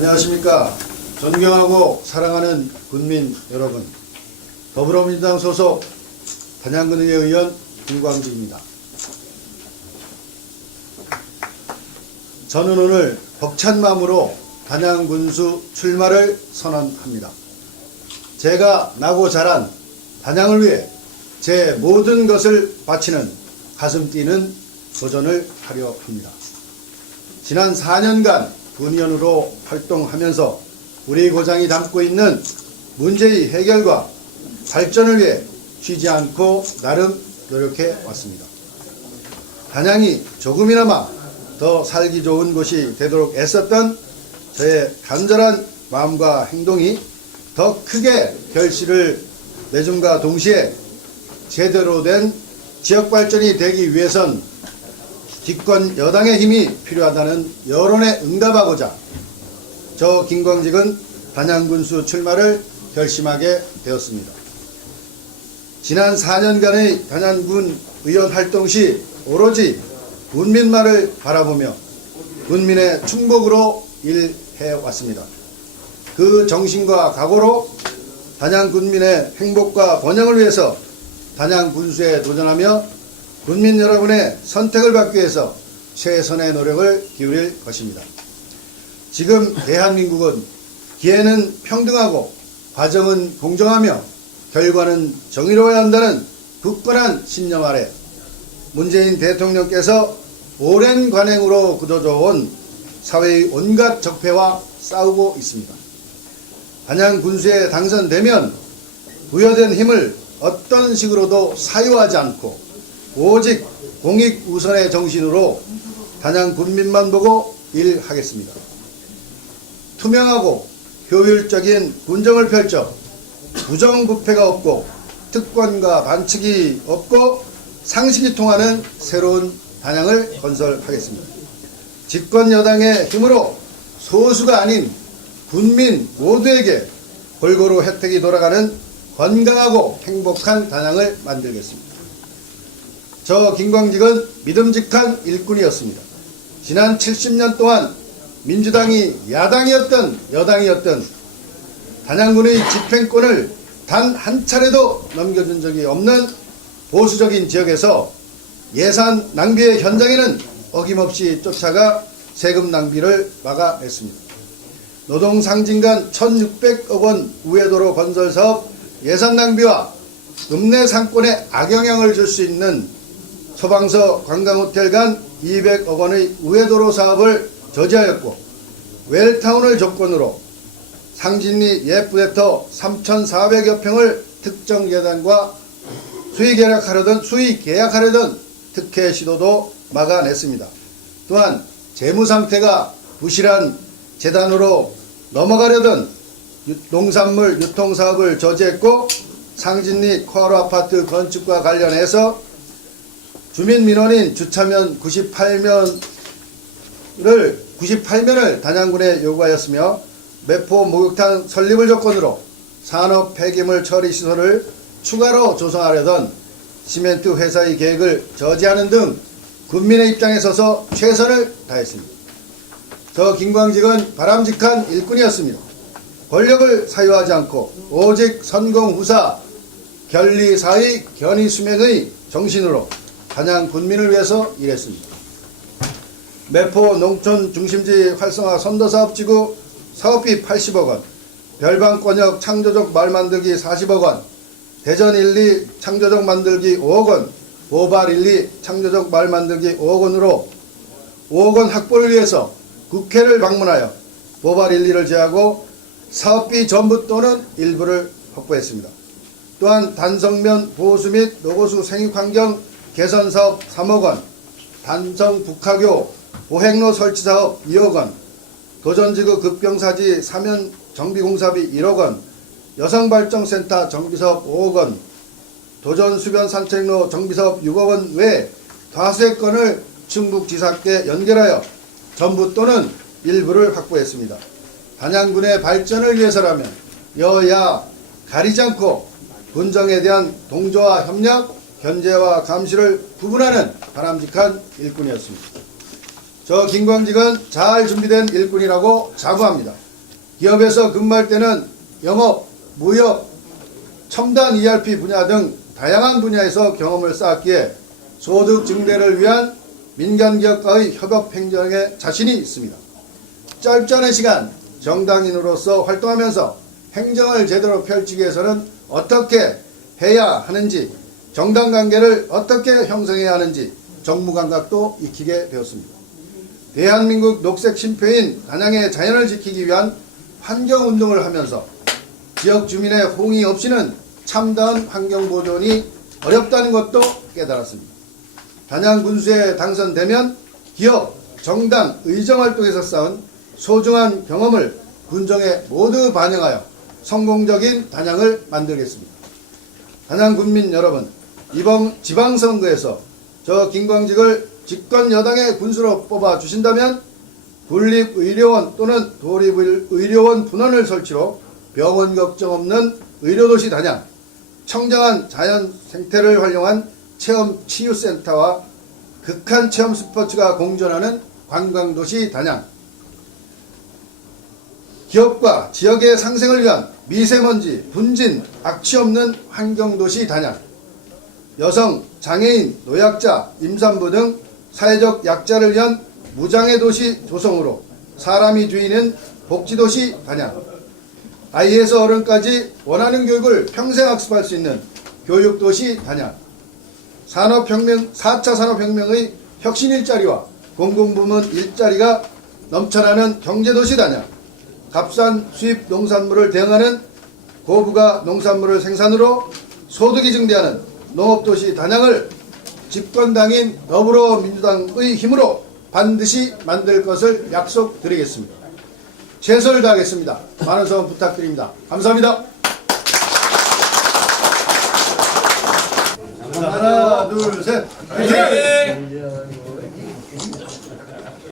안녕하십니까. 존경하고 사랑하는 군민 여러분. 더불어민주당 소속 단양군의회 의원 김광지입니다. 저는 오늘 벅찬 마음으로 단양군수 출마를 선언합니다. 제가 나고 자란 단양을 위해 제 모든 것을 바치는 가슴 뛰는 도전을 하려 합니다. 지난 4년간 군의원으로 활동하면서 우리 고장이 담고 있는 문제의 해결과 발전을 위해 쉬지 않고 나름 노력해 왔습니다. 단양이 조금이나마 더 살기 좋은 곳이 되도록 애썼던 저의 간절한 마음과 행동이 더 크게 결실을 맺음과 동시에 제대로 된 지역 발전이 되기 위해선 집권 여당의 힘이 필요하다는 여론에 응답하고자 저 김광직은 단양군수 출마를 결심하게 되었습니다. 지난 4년간의 단양군 의원 활동 시 오로지 군민만을 바라보며 군민의 충복으로 일해 왔습니다. 그 정신과 각오로 단양 군민의 행복과 번영을 위해서 단양 군수에 도전하며 군민 여러분의 선택을 받기 위해서 최선의 노력을 기울일 것입니다. 지금 대한민국은 기회는 평등하고 과정은 공정하며 결과는 정의로워야 한다는 굳건한 신념 아래 문재인 대통령께서 오랜 관행으로 굳어져 온 사회의 온갖 적폐와 싸우고 있습니다. 단양 군수에 당선되면 부여된 힘을 어떤 식으로도 사유하지 않고 오직 공익 우선의 정신으로 단양 군민만 보고 일하겠습니다. 투명하고 효율적인 군정을 펼쳐 부정부패가 없고 특권과 반칙이 없고 상식이 통하는 새로운 단양을 건설하겠습니다. 집권 여당의 힘으로 소수가 아닌 군민 모두에게 골고루 혜택이 돌아가는 건강하고 행복한 단양을 만들겠습니다. 저 김광직은 믿음직한 일꾼이었습니다. 지난 70년 동안 민주당이 야당이었던 여당이었던 단양군의 집행권을 단 한 차례도 넘겨준 적이 없는 보수적인 지역에서 예산 낭비의 현장에는 어김없이 쫓아가 세금 낭비를 막아냈습니다. 노동상진간 1,600억 원 우회도로 건설 사업 예산 낭비와 읍내 상권에 악영향을 줄 수 있는 소방서 관광호텔 간 200억 원의 우회도로 사업을 저지하였고 웰타운을 조건으로 상진리 예쁘레터 3,400여 평을 특정 예단과 수의 계약하려던 수의 계약하려던 특혜 시도도 막아냈습니다. 또한 재무 상태가 부실한 재단으로 넘어가려던 유- 농산물 유통 사업을 저지했고 상진리 코아로 아파트 건축과 관련해서 주민 민원인 주차면 98면을 98면을 단양군에 요구하였으며 매포 목욕탕 설립을 조건으로 산업 폐기물 처리 시설을 추가로 조성하려던 시멘트 회사의 계획을 저지하는 등 군민의 입장에 서서 최선을 다했습니다. 저 김광직은 바람직한 일꾼이었습니다. 권력을 사유하지 않고 오직 선공 후사 결리 사의 견의 수명의 정신으로 단양 군민을 위해서 일했습니다. 매포 농촌 중심지 활성화 선도사업지구 사업비 80억 원, 별방권역 창조적 말 만들기 40억 원, 대전 1, 2 창조적 만들기 5억 원, 보발 1, 2 창조적 말 만들기 5억 원으로 5억 원 확보를 위해서 국회를 방문하여 보발 1, 2를 제하고 사업비 전부 또는 일부를 확보했습니다. 또한 단성면 보수 및 노고수 생육환경 개선 사업 3억 원, 단성 북하교 보행로 설치 사업 2억 원, 도전지구 급경사지 사면 정비공사비 1억 원, 여성발전센터 정비사업 5억 원, 도전수변 산책로 정비사업 6억 원외 다수의 건을 충북지사께 연결하여 전부 또는 일부를 확보했습니다. 단양군의 발전을 위해서라면 여야 가리지 않고 군정에 대한 동조와 협력, 견제와 감시를 구분하는 바람직한 일꾼이었습니다. 저 김광직은 잘 준비된 일꾼이라고 자부합니다. 기업에서 근무할 때는 영업, 무역, 첨단 ERP 분야 등 다양한 분야에서 경험을 쌓았기에 소득 증대를 위한 민간 기업과의 협업 행정에 자신이 있습니다. 짧지 않은 시간 정당인으로서 활동하면서 행정을 제대로 펼치기 위해서는 어떻게 해야 하는지 정당 관계를 어떻게 형성해야 하는지 정무 감각도 익히게 되었습니다. 대한민국 녹색 쉼표인 단양의 자연을 지키기 위한 환경 운동을 하면서 지역 주민의 호응이 없이는 참다운 환경 보존이 어렵다는 것도 깨달았습니다. 단양 군수에 당선되면 기업, 정당, 의정 활동에서 쌓은 소중한 경험을 군정에 모두 반영하여 성공적인 단양을 만들겠습니다. 단양 군민 여러분, 이번 지방선거에서 저 김광직을 집권 여당의 군수로 뽑아 주신다면 군립의료원 또는 도립의료원 분원을 설치로 병원 걱정 없는 의료도시 단양, 청정한 자연 생태를 활용한 체험 치유센터와 극한 체험 스포츠가 공존하는 관광도시 단양, 기업과 지역의 상생을 위한 미세먼지, 분진, 악취 없는 환경도시 단양, 여성, 장애인, 노약자, 임산부 등 사회적 약자를 위한 무장애 도시 조성으로 사람이 뒤이는 복지도시 단양, 아이에서 어른까지 원하는 교육을 평생 학습할 수 있는 교육도시 단양, 산업혁명, 4차 산업혁명의 혁신 일자리와 공공부문 일자리가 넘쳐나는 경제도시 단양, 값싼 수입 농산물을 대응하는 고부가 농산물을 생산으로 소득이 증대하는 농업도시 단양을 집권당인 더불어민주당의 힘으로 반드시 만들 것을 약속드리겠습니다. 최선을 다하겠습니다. 많은 성원 부탁드립니다. 감사합니다. 하나, 둘, 셋. 화이팅!